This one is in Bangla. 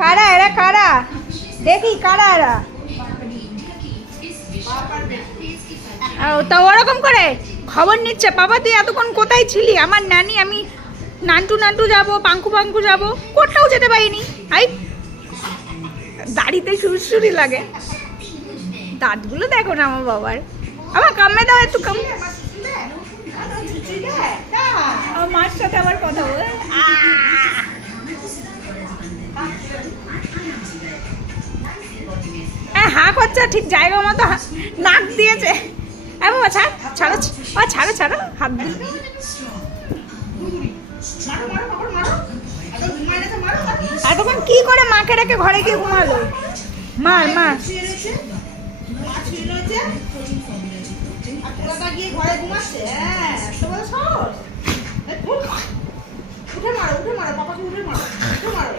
কারা এরা, কারা দেখি কারা এরা? তা ওরকম করে খবর নিচ্ছে, বাবা তুই এতক্ষণ কোথায় ছিলি? আমার নানি, আমি নান্টু নান্টু যাবো, পাঙ্কু পাঙ্কু যাবো, কোথাও যেতে পারিনি। আই দাড়িতে সুরসুরি লাগে, দাঁতগুলো দেখো না আমার বাবার। আমার কামে দাও, একটু কাম। আমার মার সাথে আবার কথা বলে হা করছে, ঠিক জায়গা মতো নাক দিয়েছে। হ্যাঁ বাবা ছাড়, ছাড়ো ছাড়ো ছাড়ো, হাত দিয়ে এতক্ষণ কি করে মাকে রেখে ঘরে গিয়ে ঘুমালো? মার মার ঘরে ঘুমাচ্ছে। হ্যাঁ উঠে মারো, উঠে মারো, পাপাকে উঠে মারো, উঠে মারো।